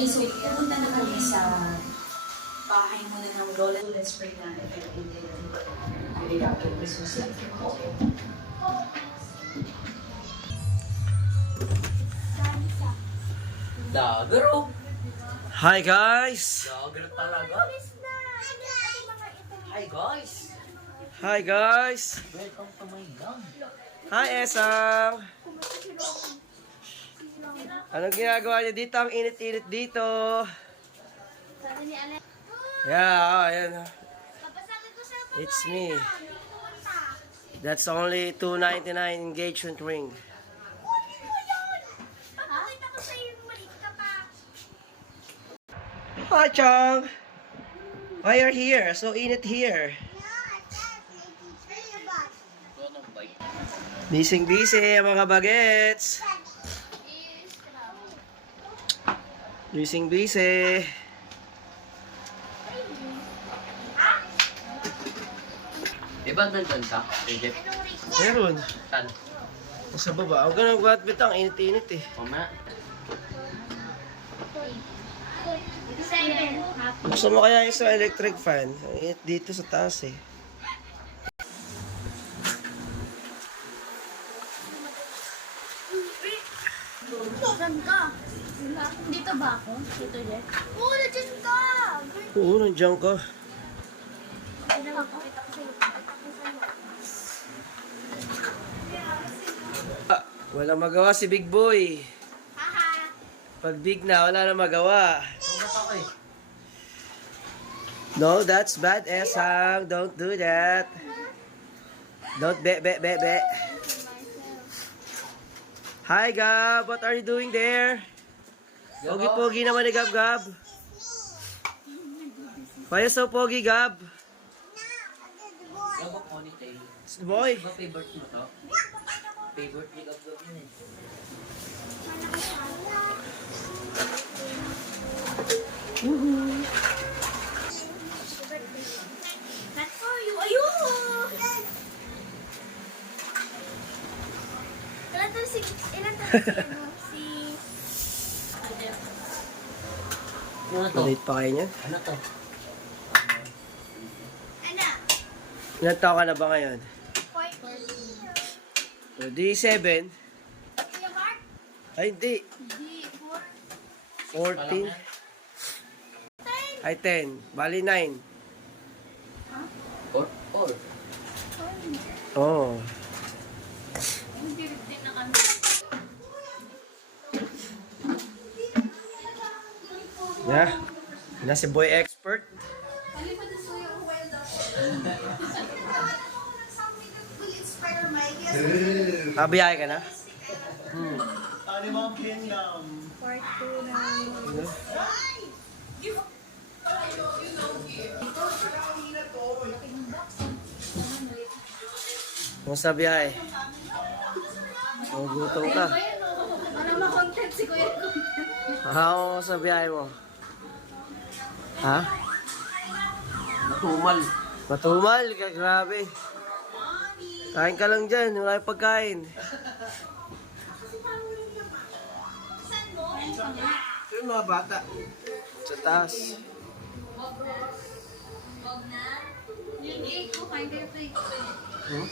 Okay, so pupunta na kami sa bahay muna ng Lola. Let's pray na. Lager oh. Hi guys! Lager talaga. Hi guys. Hi guys! Welcome to my vlog. Hi Esang! Anong ginagawa niyo dito? Ang init-init dito. Yeah, ayan. It's me. That's only $2.99 engagement ring. Hi Chong! Why are here? So init here. Busy mga bagets. Busy. Diba nandun ka? Egypt? Meron. Saan? Sa baba. Huwag ka nang guwat ang init-init eh. Mama. Gusto mo kaya yung sa electric fan? Ang init dito sa taas eh. Saan ka? Dito ba ako? Dito, Jet? Oo, nandiyan ka! Oo, nandiyan ka. Pinapakita ko sa'yo. Walang magawa si Big Boy. Haha! Pag big na, wala na magawa. Sugat ako eh. No, that's bad, Esang. Don't do that. Don't be. Hi, Gab. What are you doing there? Pogi-pogi naman ni Gab. Why you so pogi, Gab? Gabok ponytail. Boy. Diba favorite mo to? Favorite ni Gab yun eh. Not for you! Ayun! Ilan to si ano? Si... Ano to? Late pa kayo niyan? Ano to? Ano? Ilan taon ka na ba ngayon? 40. Di 7. Kuya Mark? Ay, hindi. Di 14. Ay, 10. Bali 9. Or? Oh. Hindi 15 na kami. Yeah. Na si Boy Expert. Biyahe ka na? Animal Kingdom. Part 2 na. Kumusta biyahe? Gutom ka. Para ma-content si Kuya Ako sa biyahe mo. Ha? Natumal. Matumal ka, grabe. Kain ka lang dyan, wala yung pagkain. Yung mga bata. Sa taas. Yung egg ko, kain kayo ito. Hmm?